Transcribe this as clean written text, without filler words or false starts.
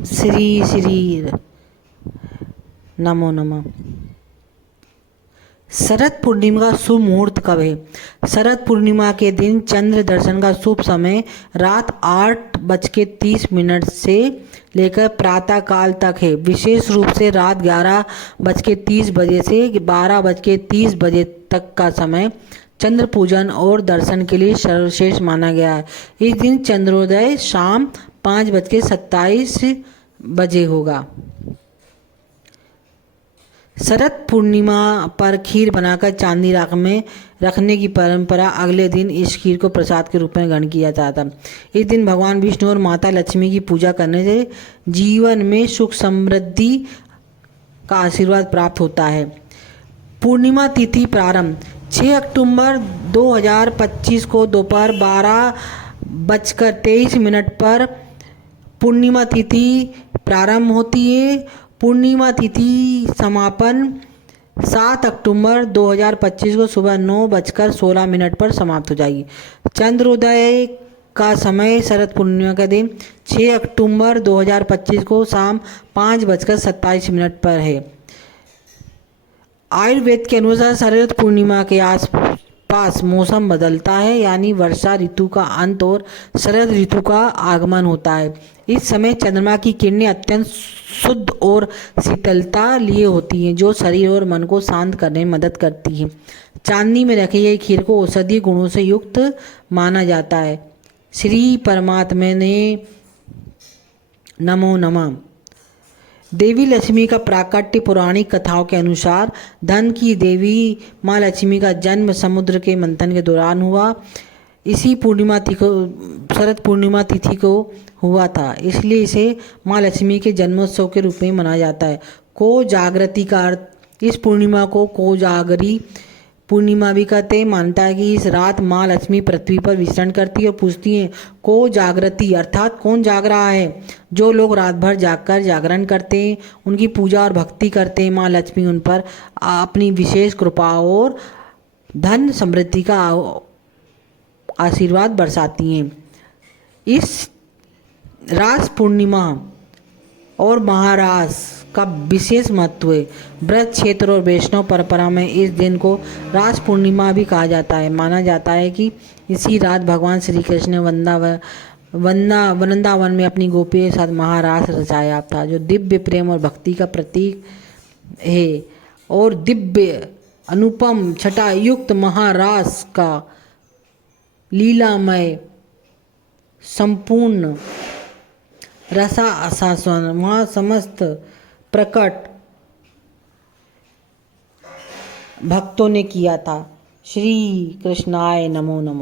श्री श्री नमो नमः। शरद पूर्णिमा का शुभ मुहूर्त कब है? शरद पूर्णिमा के दिन चंद्र दर्शन का शुभ समय रात 8:30 से लेकर प्रातः काल तक है। विशेष रूप से रात 11:30 बजे से 12:30 तक का समय चंद्र पूजन और दर्शन के लिए सर्वश्रेष्ठ माना गया है। इस दिन चंद्रोदय शाम 5:27 होगा। शरद पूर्णिमा पर खीर बनाकर चांदी राख में रखने की परंपरा अगले दिन इस खीर को प्रसाद के रूप में ग्रहण किया जाता है। इस दिन भगवान विष्णु और माता लक्ष्मी की पूजा करने से जीवन में सुख समृद्धि का आशीर्वाद प्राप्त होता है। पूर्णिमा तिथि प्रारंभ 6 अक्टूबर 2025 को दोपहर 12:23 पर पूर्णिमा तिथि प्रारंभ होती है। पूर्णिमा तिथि समापन 7 अक्टूबर 2025 को सुबह 9:16 पर समाप्त हो जाएगी। चंद्रोदय का समय शरद पूर्णिमा के दिन 6 अक्टूबर 2025 को शाम 5:27 पर है। आयुर्वेद के अनुसार शरद पूर्णिमा के आसपास मौसम बदलता है, यानी वर्षा ऋतु का अंत और शरद ऋतु का आगमन होता है। इस समय चंद्रमा की किरणें अत्यंत शुद्ध और शीतलता लिए होती हैं, जो शरीर और मन को शांत करने में मदद करती है। चांदी में रखी गई खीर को औषधीय गुणों से युक्त माना जाता है। श्री परमात्मा ने नमो नमः। देवी लक्ष्मी का प्राकट्य पौराणिक कथाओं के अनुसार धन की देवी माँ लक्ष्मी का जन्म समुद्र के मंथन के दौरान हुआ। इसी शरद पूर्णिमा तिथि को हुआ था, इसलिए इसे माँ लक्ष्मी के जन्मोत्सव के रूप में मनाया जाता है। कोजागृति का अर्थ, इस पूर्णिमा को कोजागरी पूर्णिमा भी कहते हैं। मानता है कि इस रात माँ लक्ष्मी पृथ्वी पर विचरण करती है और पूछती हैं को जागृति अर्थात कौन जाग रहा है। जो लोग रात भर जागकर जागरण करते हैं, उनकी पूजा और भक्ति करते हैं, माँ लक्ष्मी उन पर अपनी विशेष कृपा और धन समृद्धि का आशीर्वाद बरसाती हैं। इस रास पूर्णिमा और महारास का विशेष महत्व है। ब्रज क्षेत्र और वैष्णव परंपरा में इस दिन को रास पूर्णिमा भी कहा जाता है। माना जाता है कि इसी रात भगवान श्री कृष्ण ने वृंदावन में अपनी गोपियों के साथ महारास रचाया था, जो दिव्य प्रेम और भक्ति का प्रतीक है। और दिव्य अनुपम छटा युक्त महारास का लीलामय संपूर्ण रसा आशासन वहाँ समस्त प्रकट भक्तों ने किया था। श्री कृष्णाय नमो नमः।